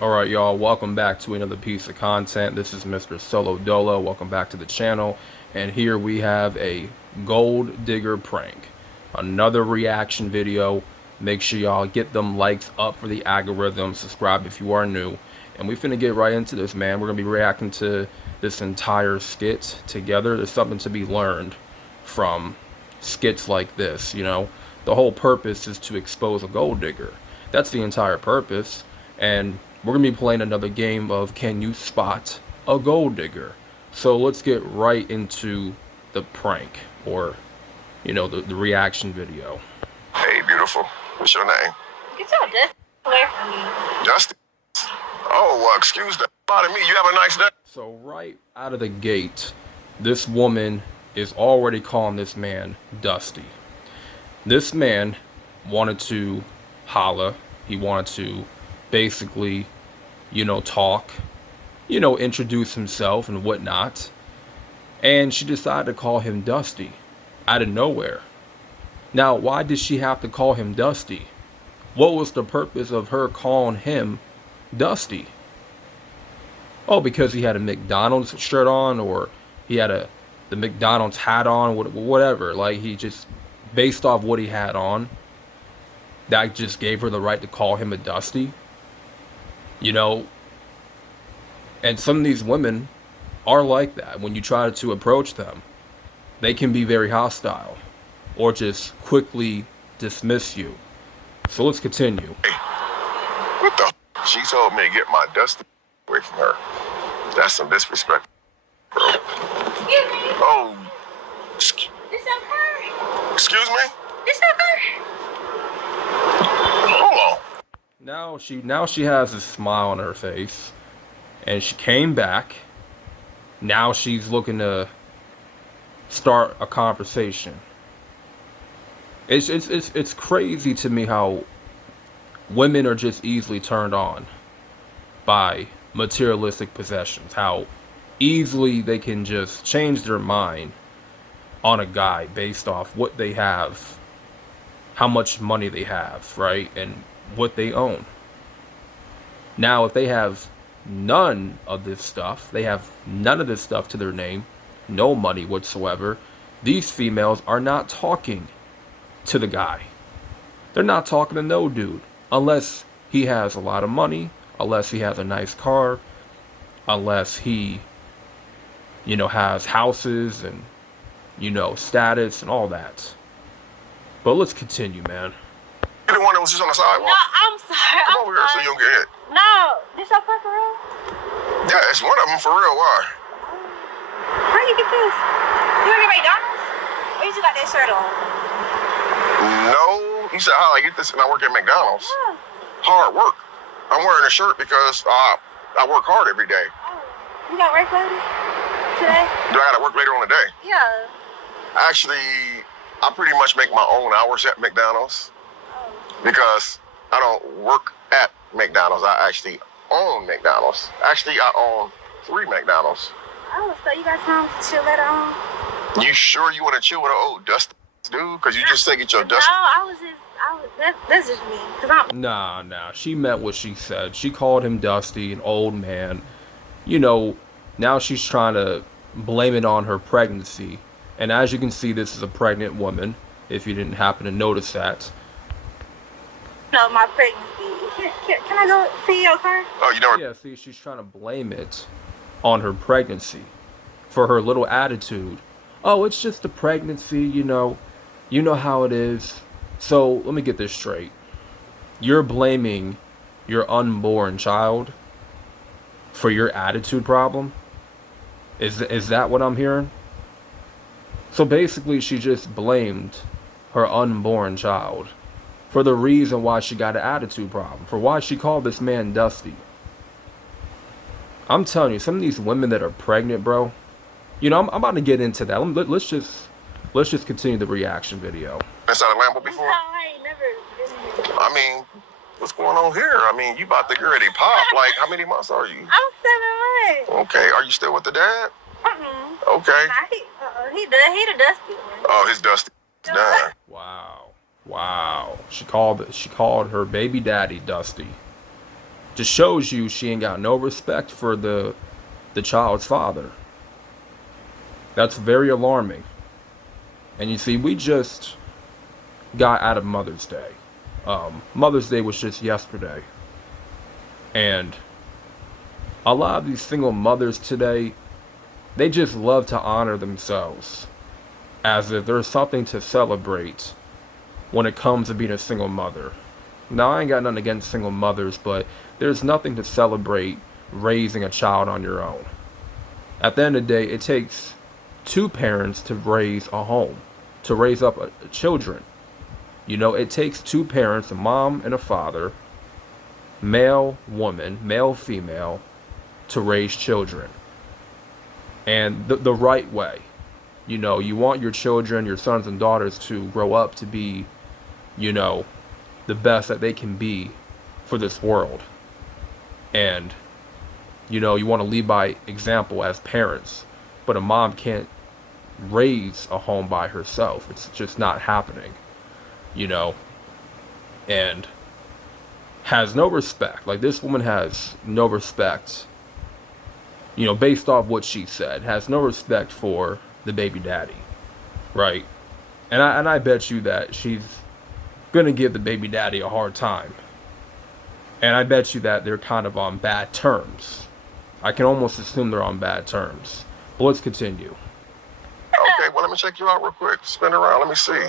Alright y'all, welcome back to another piece of content. This is Mr. Solo Dolo. Welcome back to the channel. And here we have a gold digger prank. Another reaction video. Make sure y'all get them likes up for the algorithm. Subscribe if you are new. And we finna get right into this, man. We're gonna be reacting to this entire skit together. There's something to be learned from skits like this, you know. The whole purpose is to expose a gold digger. That's the entire purpose. And we're going to be playing another game of Can You Spot a Gold Digger? So let's get right into the prank, or, you know, the reaction video. Hey, beautiful. What's your name? Get your dust away from me. Dusty. Oh, excuse the out of me. You have a nice day. So right out of the gate, this woman is already calling this man Dusty. This man wanted to holla. He wanted to basically, you know, talk, you know, introduce himself and whatnot. And she decided to call him Dusty out of nowhere. Now, why did she have to call him Dusty? What was the purpose of her calling him Dusty? Oh, because he had a McDonald's shirt on, or he had the McDonald's hat on, whatever. Like, he just, based off what he had on, that just gave her the right to call him a Dusty. You know, and some of these women are like that. When you try to approach them, they can be very hostile or just quickly dismiss you. So let's continue. Hey, what the? She told me to get my Dusty away from her. That's some disrespect, bro. Excuse me. Oh, This your car? excuse me? This your car? Hold on. Now she has a smile on her face, and she came back. Now she's looking to start a conversation. It's crazy to me how women are just easily turned on by materialistic possessions. How easily they can just change their mind on a guy based off what they have, how much money they have, right? And what they own. Now, if they have none of this stuff, they have none of this stuff to their name, no money whatsoever, these females are not talking to the guy. They're not talking to no dude unless he has a lot of money, unless he has a nice car, unless he, you know, has houses and, you know, status and all that. But let's continue, man. You the one that was just on the sidewalk? No, I'm sorry. Come over here so you don't get hit. No, this your car for real? Yeah, it's one of them for real. Why? How you get this? You work at McDonald's? Or you just got that shirt on? No. You said, how I get this and I work at McDonald's? Yeah. Hard work. I'm wearing a shirt because I work hard every day. Oh, you got work later today? Do I gotta work later on the day? Yeah. Actually, I pretty much make my own hours at McDonald's Oh. because I don't work at McDonald's. I actually own McDonald's. Actually, I own 3 McDonald's. Oh, so you got time to chill later on? You sure you want to chill with an old dusty dude? Because you just say get your dust. No, that's just me. Cause I'm. Nah, she meant what she said. She called him Dusty, an old man. You know, now she's trying to blame it on her pregnancy. And as you can see, this is a pregnant woman, if you didn't happen to notice that. No, my pregnancy. Can I go see your car? Oh, you never. Yeah, see, she's trying to blame it on her pregnancy for her little attitude. Oh, it's just a pregnancy, you know how it is. So let me get this straight. You're blaming your unborn child for your attitude problem? Is that what I'm hearing? So basically, she just blamed her unborn child for the reason why she got an attitude problem, for why she called this man Dusty. I'm telling you, some of these women that are pregnant, bro, you know, I'm about to get into that. Let's just continue the reaction video. Inside a Lambo before? No, I ain't never been. I mean, what's going on here? I mean, you about to get ready to pop. Like, how many months are you? I'm 7 months. Okay, are you still with the dad? Okay. Nah, he the dusty one. Oh, his dusty done. Wow. She called her baby daddy Dusty. just shows you she ain't got no respect for the child's father. That's very alarming. And you see, we just got out of Mother's Day. Mother's Day was just yesterday. And a lot of these single mothers today, they just love to honor themselves as if there's something to celebrate when it comes to being a single mother. Now, I ain't got nothing against single mothers, but there's nothing to celebrate raising a child on your own. At the end of the day, it takes two parents to raise a home, to raise up children. You know, it takes two parents, a mom and a father, male, woman, male, female, to raise children. And the right way. You know, you want your children, your sons and daughters to grow up to be, you know, the best that they can be for this world. And, you know, you want to lead by example as parents. But a mom can't raise a home by herself. It's just not happening, you know. And has no respect. Like, this woman has no respect, you know, based off what she said, has no respect for the baby daddy, right? And I bet you that she's gonna give the baby daddy a hard time. And I bet you that they're kind of on bad terms. I can almost assume they're on bad terms. But let's continue. Okay, well, let me check you out real quick. Spin around. Let me see.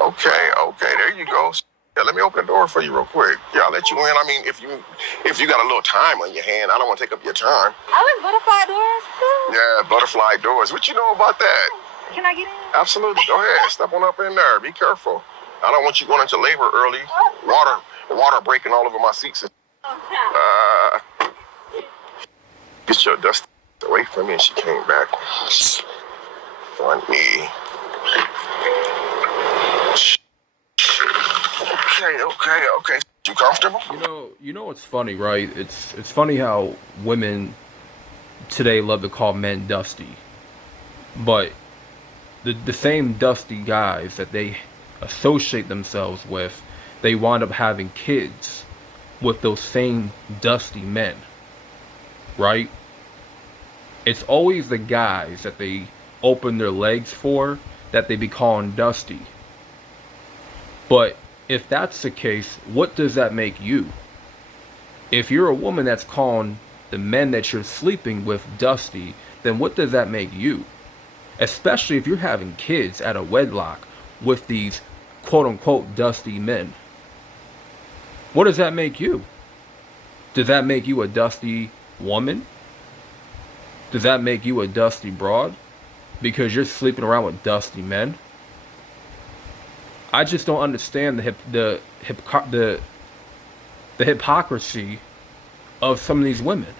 Okay, there you go. Yeah, let me open the door for you real quick. Yeah, I'll let you in. I mean, if you got a little time on your hand, I don't want to take up your time. I was butterfly doors too. Yeah, butterfly doors. What you know about that? Can I get in? Absolutely. Go ahead. Step on up in there. Be careful. I don't want you going into labor early. Water breaking all over my seats. Get your dust away from me, and she came back. Funny. Okay. You comfortable? You know what's funny, right? It's funny how women today love to call men dusty. But the same dusty guys that they associate themselves with, they wind up having kids with those same dusty men. Right? It's always the guys that they open their legs for that they be calling dusty. But if that's the case, what does that make you? If you're a woman that's calling the men that you're sleeping with dusty, then what does that make you? Especially if you're having kids at a wedlock with these quote-unquote dusty men. What does that make you? Does that make you a dusty woman? Does that make you a dusty broad? Because you're sleeping around with dusty men? I just don't understand the hypocrisy of some of these women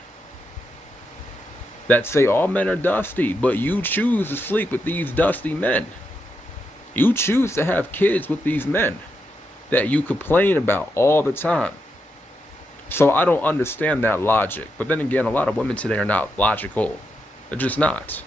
that say all men are dusty, but you choose to sleep with these dusty men. You choose to have kids with these men that you complain about all the time. So I don't understand that logic. But then again, a lot of women today are not logical. They're just not.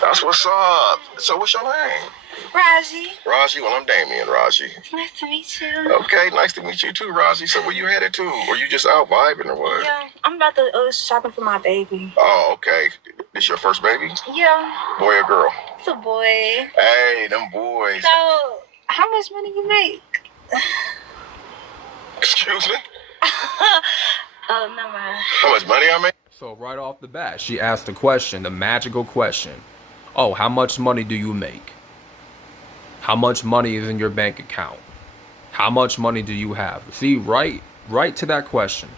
That's what's up. So what's your name? Raji. Well, I'm Damien, Raji. It's nice to meet you. Okay, nice to meet you too, Raji. So where you headed to? Were you just out vibing or what? Yeah, I'm about to shopping for my baby. Oh, okay. This your first baby? Yeah. Boy or girl? It's a boy. Hey, them boys. So, how much money you make? Excuse me? Oh, never mind. How much money I make? So right off the bat, she asked the question, the magical question. Oh, how much money do you make? How much money is in your bank account? How much money do you have? See, right to that question.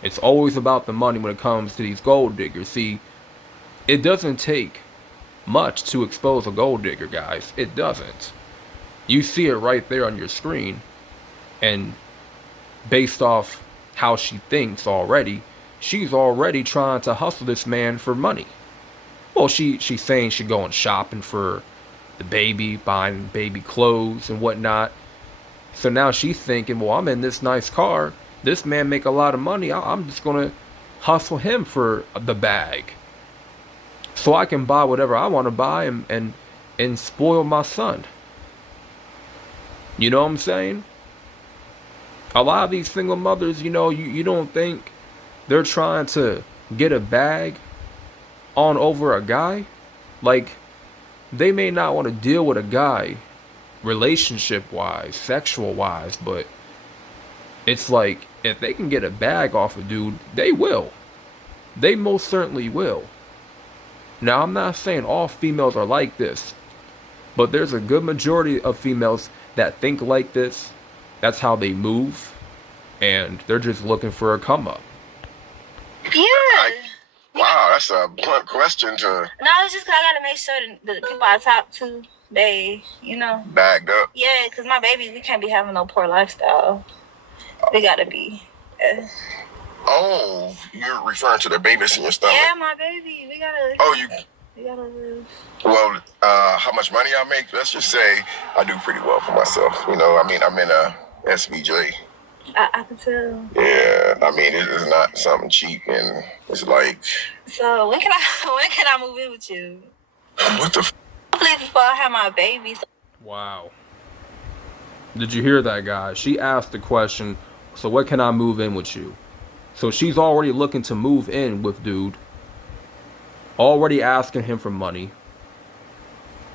It's always about the money when it comes to these gold diggers. See, it doesn't take much to expose a gold digger, guys. It doesn't. You see it right there on your screen, and based off how she thinks already, she's already trying to hustle this man for money. Well, she's saying she's going shopping for the baby, buying baby clothes and whatnot. So now she's thinking, well, I'm in this nice car. This man make a lot of money. I'm just going to hustle him for the bag, so I can buy whatever I want to buy and spoil my son. You know what I'm saying? A lot of these single mothers, you don't think they're trying to get a bag on over a guy? Like, they may not want to deal with a guy relationship wise, sexual wise, but it's like if they can get a bag off a dude, they will. They most certainly will. Now, I'm not saying all females are like this, but there's a good majority of females that think like this. That's how they move, and they're just looking for a come up. Yeah. Wow, that's a blunt question to No, it's just 'cause I gotta make sure the people I talk to, they, bagged up. yeah, 'cause my baby, we can't be having no poor lifestyle. We gotta be. Oh, you're referring to the babies in your stomach. Yeah, my baby, we gotta. Oh, We gotta live. well, how much money I make? Let's just say I do pretty well for myself. I'm in a SVJ. I can tell. Yeah, it is not something cheap, and it's like, So when can I move in with you? what the? Hopefully before I have my baby. Wow. Did you hear that, guy? She asked the question, so what can I move in with you? So she's already looking to move in with dude. Already asking him for money.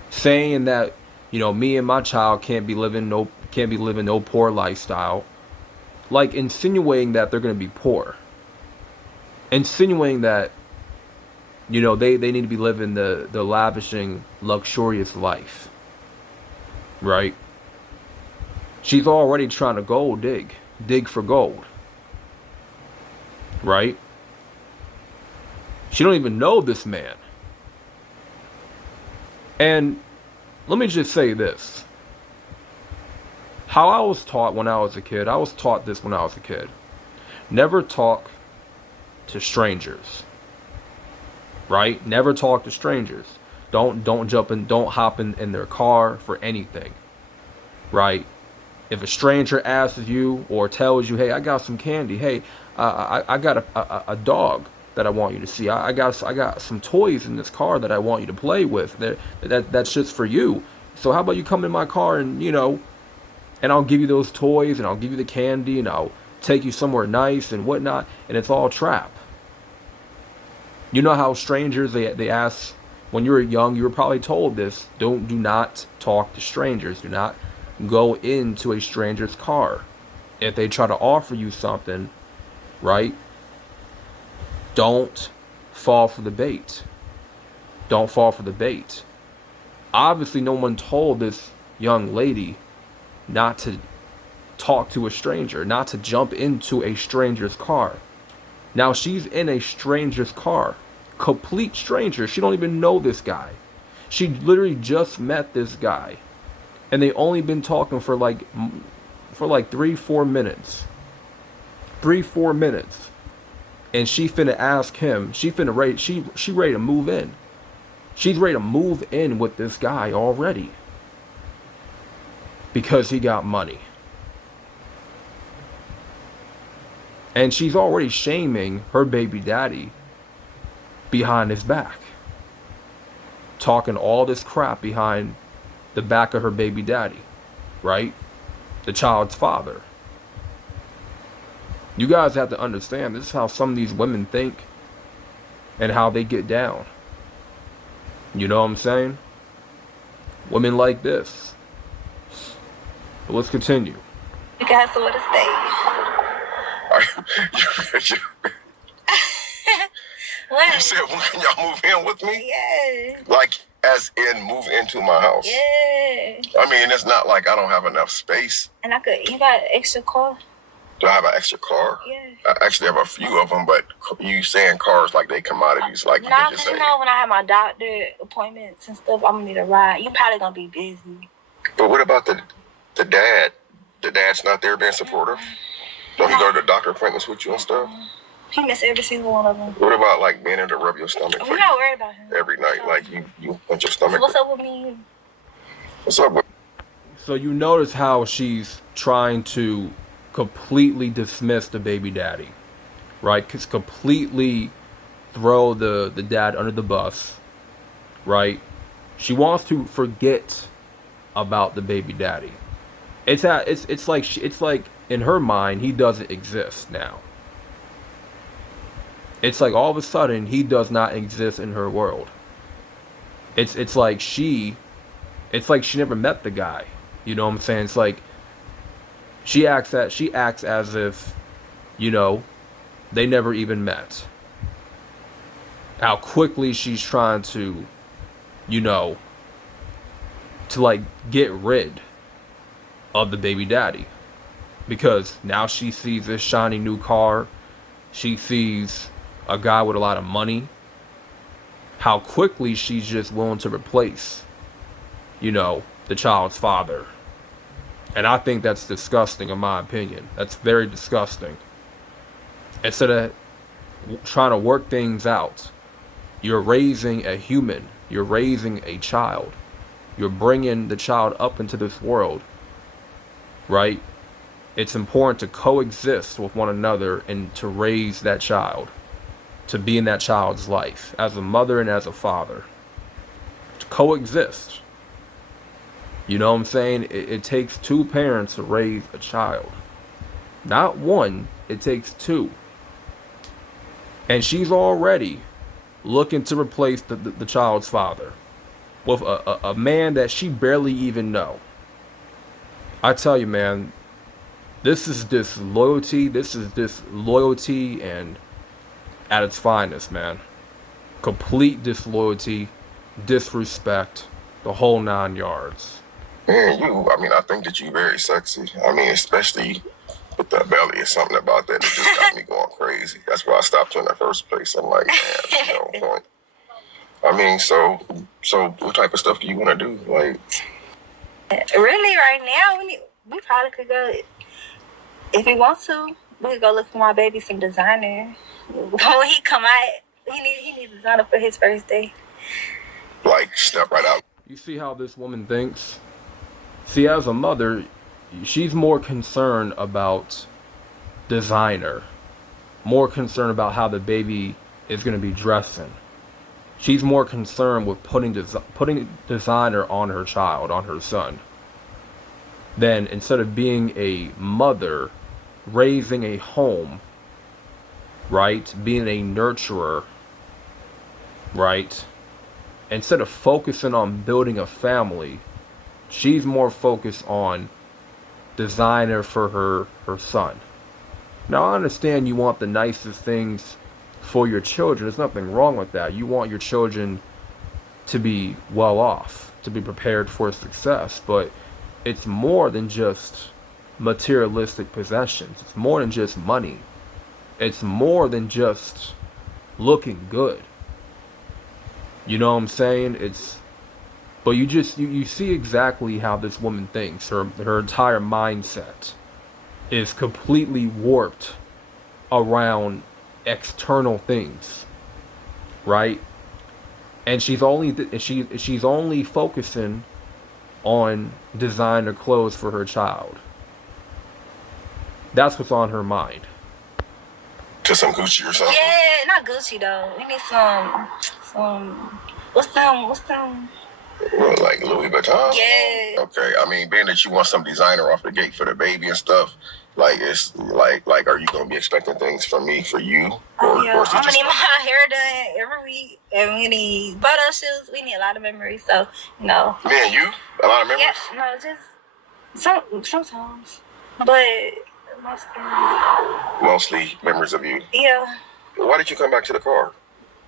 Saying that, me and my child can't be living no poor lifestyle. Like insinuating that they're gonna be poor. Insinuating that, they need to be living the lavishing, luxurious life. Right? She's already trying to gold dig. Dig for gold. Right? She don't even know this man. And let me just say this. How I was taught when I was a kid, I was taught this when I was a kid. Never talk to strangers. Right? Never talk to strangers. Don't hop in their car for anything. Right? If a stranger asks you or tells you, hey, I got some candy. Hey, I got a dog that I want you to see. I got some toys in this car that I want you to play with. That's just for you. So how about you come in my car and and I'll give you those toys and I'll give you the candy and I'll take you somewhere nice and whatnot, and it's all trap. You know how strangers they ask when you were young, you were probably told this. Do not talk to strangers. Do not go into a stranger's car. If they try to offer you something, right? Don't fall for the bait. Don't fall for the bait. Obviously, no one told this young lady not to talk to a stranger, not to jump into a stranger's car. Now she's in a stranger's car. Complete stranger. She don't even know this guy. She literally just met this guy. And they only been talking for like 3-4 minutes. 3-4 minutes. And she finna ask him, she ready to move in. She's ready to move in with this guy already. Because he got money. And she's already shaming her baby daddy behind his back. Talking all this crap behind the back of her baby daddy. Right? The child's father. You guys have to understand, this is how some of these women think and how they get down. You know what I'm saying? Women like this. But let's continue. You can hustle with a stage. You said, when can y'all move in with me? Yeah. Like, as in move into my house? Yeah. It's not like I don't have enough space. And you got an extra car? Do I have an extra car? Yeah. I actually have a few of them, but you saying cars like they commodities, like you Nah, can just say. when I have my doctor appointments and stuff, I'm gonna need a ride. You probably gonna be busy. But what about the dad? The dad's not there being supportive? Don't he go to the doctor appointments with you and stuff? He missed every single one of them. What about like being able to rub your stomach for We're not worried about him. every night? Like you want your stomach. So what's up with me? What's up with? So you notice how she's trying to completely dismiss the baby daddy, right? Because completely throw the dad under the bus, right? She wants to forget about the baby daddy. It's like in her mind, he doesn't exist now. It's like all of a sudden he does not exist in her world. It's like she never met the guy. You know what I'm saying? It's like she acts as if, you know, they never even met. How quickly she's trying to, you know, to like get rid of the baby daddy. Because now she sees this shiny new car. She sees a guy with a lot of money. How quickly she's just willing to replace, you know, the child's father. And I think that's disgusting, in my opinion. That's very disgusting. Instead of trying to work things out, you're raising a human. You're raising a child. You're bringing the child up into this world, right? It's important to coexist with one another and to raise that child, to be in that child's life as a mother and as a father, to coexist. You know what I'm saying? It takes two parents to raise a child, not one. It takes two. And she's already looking to replace the child's father with a man that she barely even know. I tell you, man, this is disloyalty. This is disloyalty and at its finest, man. Complete disloyalty, disrespect, the whole 9 yards. Man, I think that you very sexy. I mean, especially with that belly or something about that just got me going crazy. That's why I stopped you in the first place. I'm like, man, you know, point. I mean, so what type of stuff do you want to do? Like, really, right now, we probably could go, if we want to, we could go look for my baby some designer. When he come out, he needs designer for his first day. Like, step right out. You see how this woman thinks? See, as a mother, she's more concerned about designer, more concerned about how the baby is going to be dressing. She's more concerned with putting designer on her child, on her son, than instead of being a mother, raising a home, right? Being a nurturer, right? Instead of focusing on building a family, she's more focused on designer for her son. Now, I understand you want the nicest things for your children. There's nothing wrong with that. You want your children to be well off, to be prepared for success. But it's more than just materialistic possessions. It's more than just money. It's more than just looking good. You know what I'm saying? But you see exactly how this woman thinks. Her entire mindset is completely warped around external things, right? And she's only focusing on designer clothes for her child. That's what's on her mind. To some Gucci or something? Yeah, not Gucci though. We need some what's them? Well, like Louis Vuitton? Yeah. Okay, I mean, being that you want some designer off the gate for the baby and stuff, like, it's like are you going to be expecting things from me for you? Oh, yeah. Or is it I'm gonna just need my hair done every week, and we need photo shoots. We need a lot of memories, so, you know. me and you? A lot of memories? Yeah, no, just sometimes. But Mostly memories of you. yeah. Why did you come back to the car?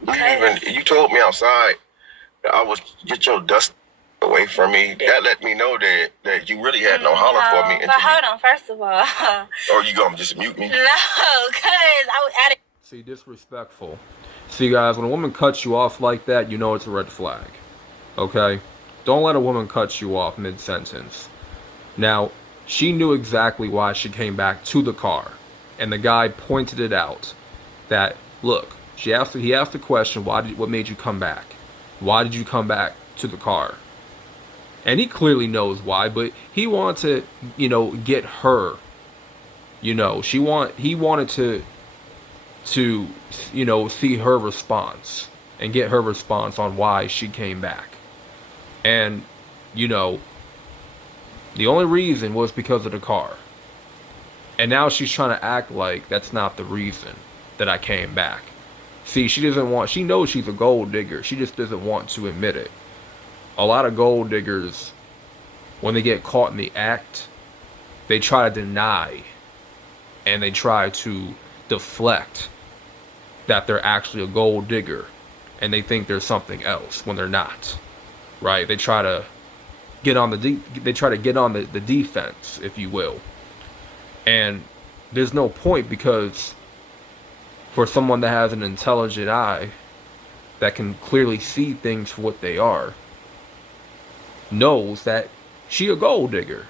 You told me outside that I was get your dust away from me. That let me know that you really had no holler for me. But hold on, first of all. Or you gonna just mute me? No, because I was at it. See, disrespectful. See, guys, when a woman cuts you off like that, you know it's a red flag. Okay? Don't let a woman cut you off mid-sentence. Now, she knew exactly why she came back to the car. And the guy pointed it out. That, look, he asked the question, what made you come back? Why did you come back to the car? And he clearly knows why, but he wanted to, get her. He wanted to see her response and get her response on why she came back. And, the only reason was because of the car. And now she's trying to act like that's not the reason that I came back. See, she knows she's a gold digger. She just doesn't want to admit it. A lot of gold diggers, when they get caught in the act, they try to deny and they try to deflect that they're actually a gold digger, and they think there's something else when they're not. Right? They try to get on the defense, if you will. And there's no point, because for someone that has an intelligent eye that can clearly see things for what they are, knows that she a gold digger,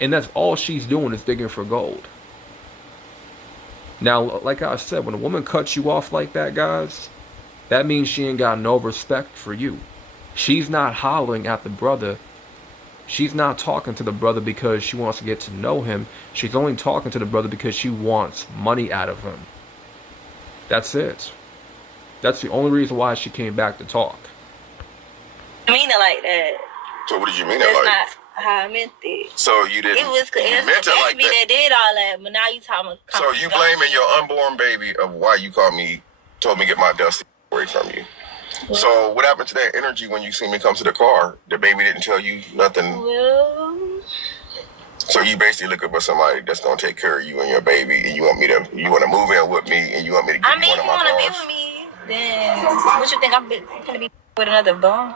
and that's all she's doing is digging for gold. Now, like I said, when a woman cuts you off like that, guys, that means she ain't got no respect for you. She's not hollering at the brother. She's not talking to the brother because she wants to get to know him. She's only talking to the brother because she wants money out of him. That's it. That's the only reason why she came back to talk. I mean it like that. So what did you mean That's it like? not how I meant it. So you didn't. It was you meant it like that did all that, but now you talking about. So you blaming your unborn baby of why you told me to get my dusty away from you. Well, so what happened to that energy when you see me come to the car? The baby didn't tell you nothing. Well, so you basically looking for somebody that's gonna take care of you and your baby, and you want to move in with me, and you want me to give you one of my cars. I mean, if you want to be with me, then what you think I'm gonna be with another bum?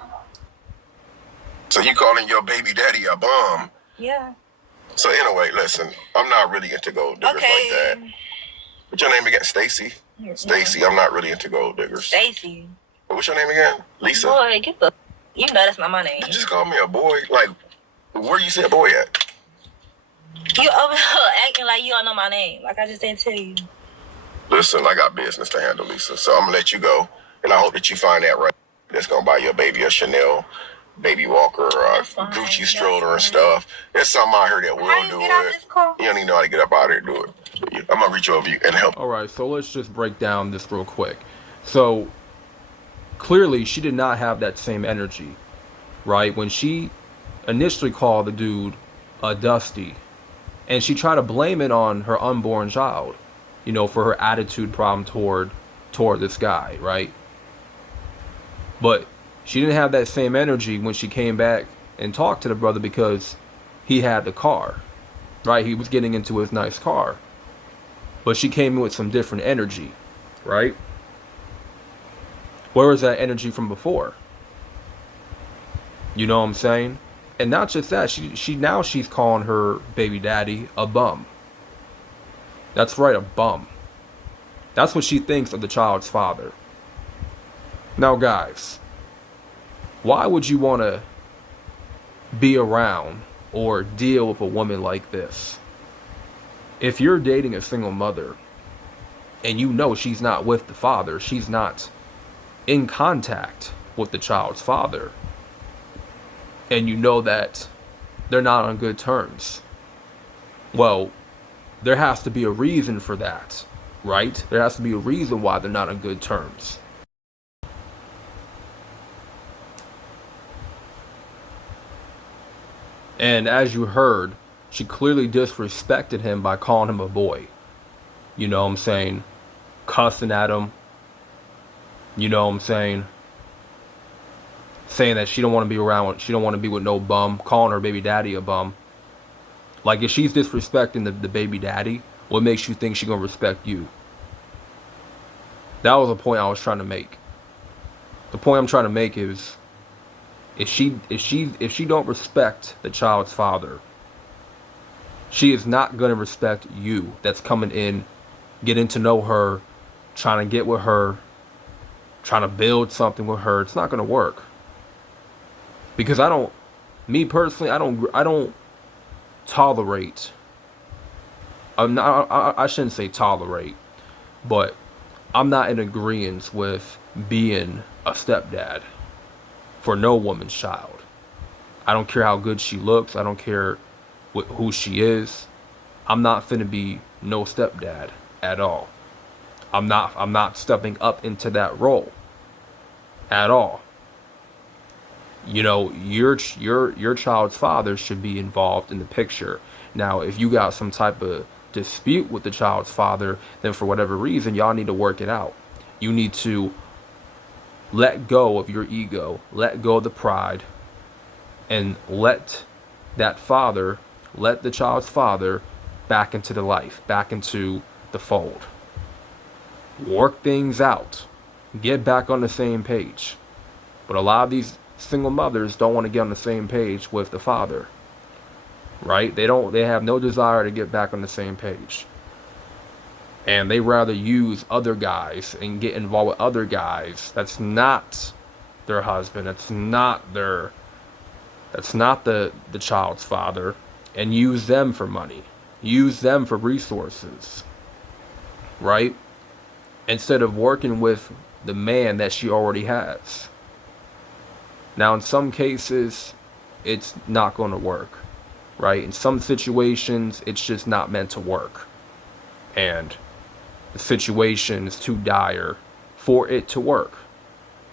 So you calling your baby daddy a bum? Yeah. So anyway, listen, I'm not really into gold diggers like that. What's your name again? Stacy? Yeah. Stacy, I'm not really into gold diggers. Stacy. What's your name again? Lisa? Boy, you know that's not my name. You just call me a boy. Like, where you say a boy at? You over here acting like you don't know my name. Like I just didn't tell you. Listen, I got business to handle, Lisa. So I'm going to let you go. And I hope that you find that right that's going to buy your baby a Chanel baby walker, Gucci stroller and stuff. There's something out here that will do it. You don't even know how to get up out here and do it. I'm gonna reach over you and help. All right, so let's just break down this real quick. So clearly she did not have that same energy, right? When she initially called the dude Dusty, and she tried to blame it on her unborn child, you know, for her attitude problem toward this guy, right? But she didn't have that same energy when she came back and talked to the brother because he had the car, right? He was getting into his nice car. But she came in with some different energy, right? Where was that energy from before? You know what I'm saying? And not just that, she's calling her baby daddy a bum. That's right, a bum. That's what she thinks of the child's father. Now, guys, why would you want to be around or deal with a woman like this? If you're dating a single mother and you know she's not with the father, she's not in contact with the child's father, and you know that they're not on good terms, well, there has to be a reason for that, right? There has to be a reason why they're not on good terms. And as you heard, she clearly disrespected him by calling him a boy. You know what I'm saying? Cussing at him. You know what I'm saying? Saying that she don't want to be around, she don't want to be with no bum. Calling her baby daddy a bum. Like, if she's disrespecting the baby daddy, what makes you think she's going to respect you? That was the point I was trying to make. The point I'm trying to make is, if she don't respect the child's father, she is not going to respect you that's coming in, getting to know her, trying to get with her, trying to build something with her. It's not going to work. Because me personally, I don't tolerate, I shouldn't say tolerate, but I'm not in agreement with being a stepdad for no woman's child. I don't care how good she looks. I don't care who she is. I'm not finna be no stepdad at all. I'm not stepping up into that role at all. You know, your child's father should be involved in the picture. Now, if you got some type of dispute with the child's father, then for whatever reason, y'all need to work it out. You need to let go of your ego, let go of the pride, and let the child's father back into the life, back into the fold. Work things out. Get back on the same page. But a lot of these single mothers don't want to get on the same page with the father. Right? They have no desire to get back on the same page. And they rather use other guys and get involved with other guys. That's not their husband. That's not the child's father. And use them for money. Use them for resources. Right? Instead of working with the man that she already has. Now, in some cases, it's not going to work. Right? In some situations, it's just not meant to work. And the situation is too dire for it to work.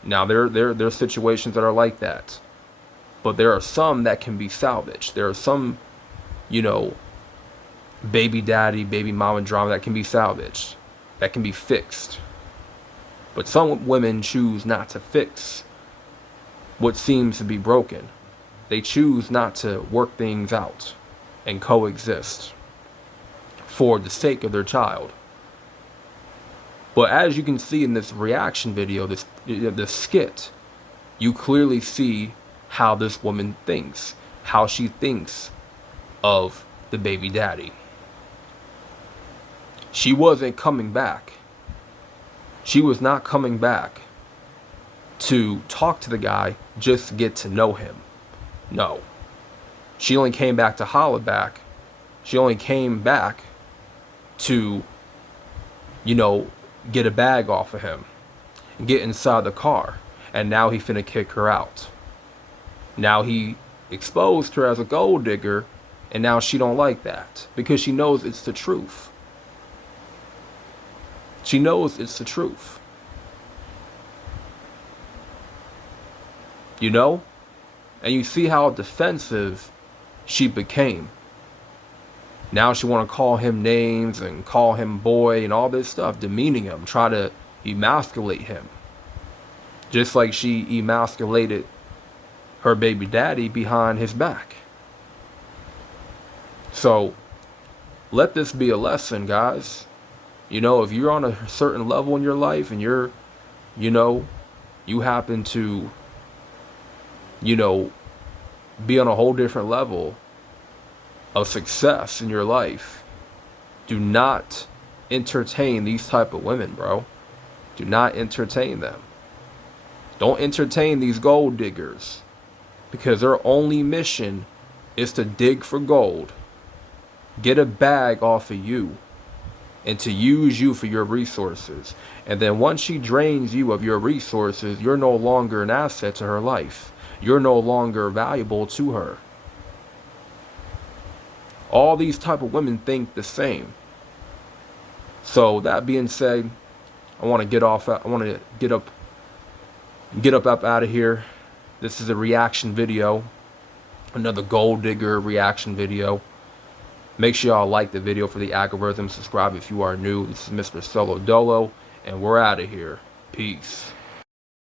Now, there are situations that are like that. But there are some that can be salvaged. There are some, baby daddy, baby mama drama that can be salvaged. That can be fixed. But some women choose not to fix what seems to be broken. They choose not to work things out and coexist for the sake of their child. But as you can see in this reaction video, this skit, you clearly see how this woman thinks, how she thinks of the baby daddy. She wasn't coming back. She was not coming back to talk to the guy just to get to know him. No. She only came back to holler back. She only came back to, get a bag off of him. Get inside the car. And now he finna kick her out. Now he exposed her as a gold digger. And now she don't like that. Because she knows it's the truth. She knows it's the truth. And you see how defensive she became. Now she want to call him names and call him boy and all this stuff, demeaning him, try to emasculate him. Just like she emasculated her baby daddy behind his back. So, let this be a lesson, guys. If you're on a certain level in your life and you're, you happen to, be on a whole different level of success in your life, do not entertain these type of women, bro. Do not entertain them. Don't entertain these gold diggers, because their only mission is to dig for gold, get a bag off of you, and to use you for your resources. And then once she drains you of your resources, you're no longer an asset to her life. You're no longer valuable to her. All these type of women think the same. So that being said, I want to get up out of here. This is a reaction video, another gold digger reaction video. Make sure y'all like the video for the algorithm. Subscribe if you are new. This is Mr. Solo Dolo, and we're out of here. Peace.